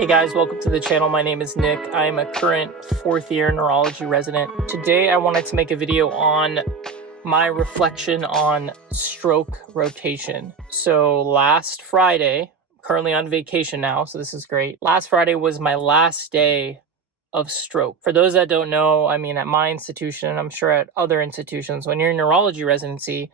Hey guys, welcome to the channel. My name is Nick. I am a current 4th year neurology resident. Today I wanted to make a video on my reflection on stroke rotation. So last Friday, currently on vacation now, so this is great. Last Friday was my last day of stroke. For those that don't know, I mean, at my institution, and I'm sure at other institutions, when you're in neurology residency,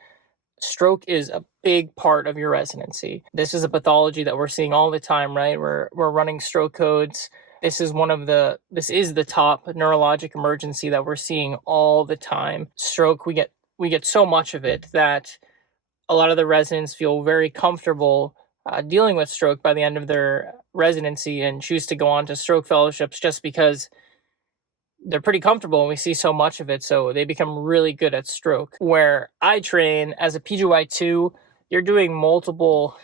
stroke is a big part of your residency. This is a pathology that we're seeing all the time, right? We're running stroke codes. This is the top neurologic emergency that we're seeing all the time. Stroke, we get so much of it that a lot of the residents feel very comfortable dealing with stroke by the end of their residency and choose to go on to stroke fellowships just because they're pretty comfortable and we see so much of it, so they become really good at stroke. Where I train as a PGY2, you're doing multiple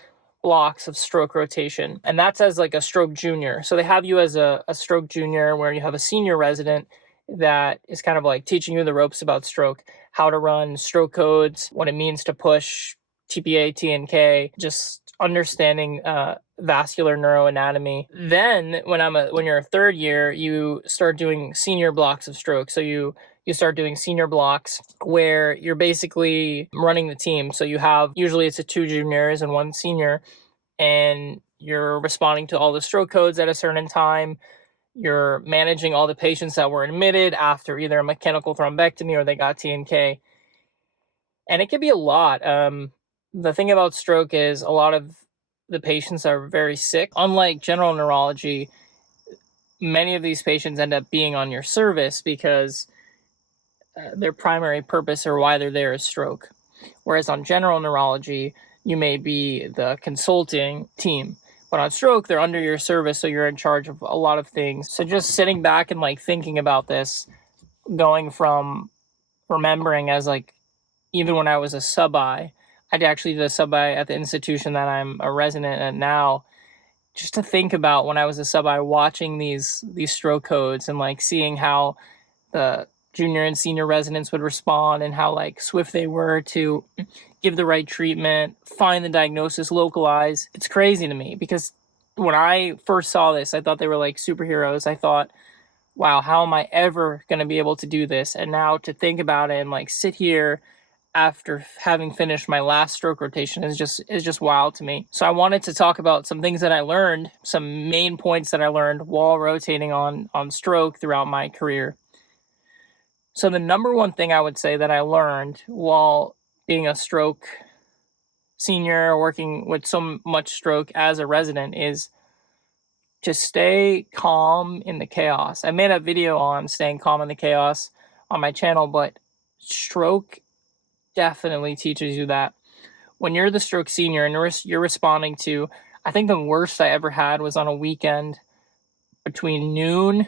blocks of stroke rotation, and that's as like a stroke junior. So they have you as a stroke junior where you have a senior resident that is kind of like teaching you the ropes about stroke, how to run stroke codes, what it means to push TPA, TNK, just understanding vascular neuroanatomy. Then when you're a third year, you start doing senior blocks of stroke. So you start doing senior blocks where you're basically running the team. So you have, usually it's 2 juniors and 1 senior, and you're responding to all the stroke codes at a certain time. You're managing all the patients that were admitted after either a mechanical thrombectomy or they got TNK. And it can be a lot. The thing about stroke is a lot of the patients are very sick. Unlike general neurology, many of these patients end up being on your service because their primary purpose or why they're there is stroke. Whereas on general neurology, you may be the consulting team. But on stroke, they're under your service, so you're in charge of a lot of things. So just sitting back and like thinking about this, going from remembering as like, even when I was a sub-I, I actually did a sub-I at the institution that I'm a resident at now, just to think about when I was a sub-I watching these stroke codes and like seeing how the junior and senior residents would respond and how like swift they were to give the right treatment, find the diagnosis, localize. It's crazy to me because when I first saw this, I thought they were like superheroes. I thought, wow, how am I ever going to be able to do this? And now to think about it and like sit here after having finished my last stroke rotation is just wild to me. So I wanted to talk about some things that I learned, some main points that I learned while rotating on stroke throughout my career. So the number one thing I would say that I learned while being a stroke senior, working with so much stroke as a resident, is to stay calm in the chaos. I made a video on staying calm in the chaos on my channel, but stroke definitely teaches you that. When you're the stroke senior and you're responding to, I think the worst I ever had was on a weekend between noon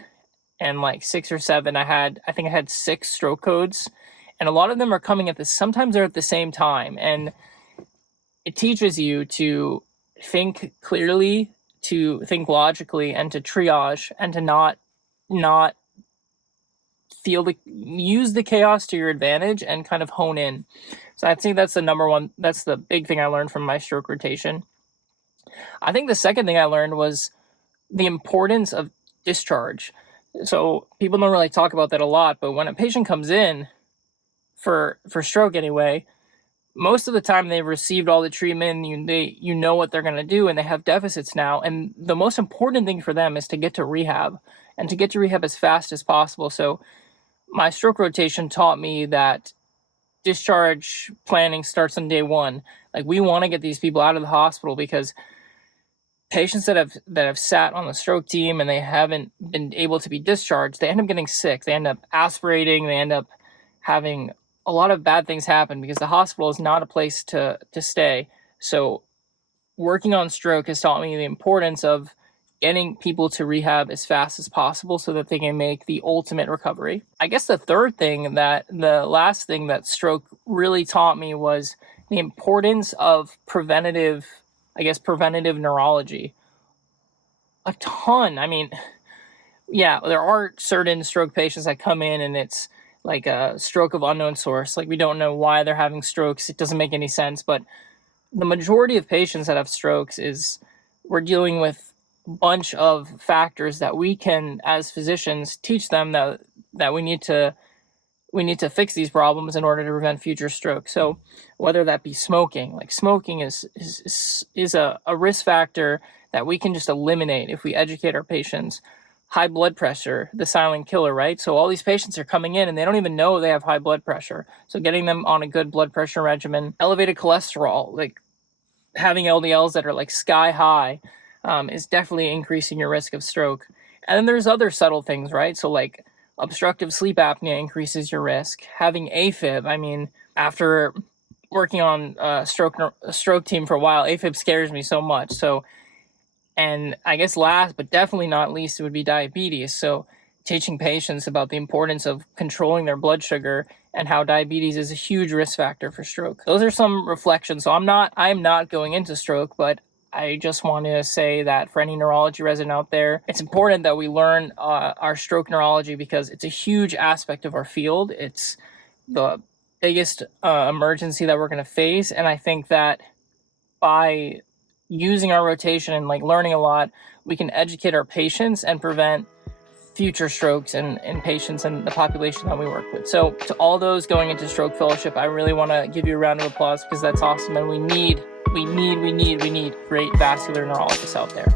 and like 6 or 7. I think I had 6 stroke codes, and a lot of them are coming at sometimes they're at the same time, and it teaches you to think clearly, to think logically, and to triage, and to not use the chaos to your advantage and kind of hone in. So I think that's the big thing I learned from my stroke rotation. I think the second thing I learned was the importance of discharge. So people don't really talk about that a lot, but when a patient comes in for stroke anyway, most of the time they've received all the treatment, you know what they're going to do, and they have deficits now. And the most important thing for them is to get to rehab, and to get to rehab as fast as possible. So my stroke rotation taught me that discharge planning starts on day 1. Like, we want to get these people out of the hospital because patients that have sat on the stroke team and they haven't been able to be discharged, they end up getting sick. They end up aspirating. They end up having a lot of bad things happen because the hospital is not a place to stay. So working on stroke has taught me the importance of getting people to rehab as fast as possible so that they can make the ultimate recovery. I guess the last thing that stroke really taught me was the importance of preventative neurology. A ton. I mean, yeah, there are certain stroke patients that come in and it's like a stroke of unknown source. Like, we don't know why they're having strokes. It doesn't make any sense. But the majority of patients that have strokes we're dealing with bunch of factors that we can, as physicians, teach them that we need to fix these problems in order to prevent future stroke. So whether that be smoking, like smoking is a risk factor that we can just eliminate if we educate our patients. High blood pressure, the silent killer, right? So all these patients are coming in and they don't even know they have high blood pressure. So getting them on a good blood pressure regimen, elevated cholesterol, like having LDLs that are like sky high, is definitely increasing your risk of stroke. And then there's other subtle things, right? So like obstructive sleep apnea increases your risk. Having AFib, I mean, after working on a stroke team for a while, AFib scares me so much. So, and I guess last but definitely not least, it would be diabetes. So teaching patients about the importance of controlling their blood sugar and how diabetes is a huge risk factor for stroke. Those are some reflections. So I'm not going into stroke, but I just want to say that for any neurology resident out there, it's important that we learn our stroke neurology because it's a huge aspect of our field. It's the biggest emergency that we're going to face. And I think that by using our rotation and like learning a lot, we can educate our patients and prevent future strokes in patients and the population that we work with. So to all those going into stroke fellowship, I really want to give you a round of applause because that's awesome. And we need great vascular neurologists out there.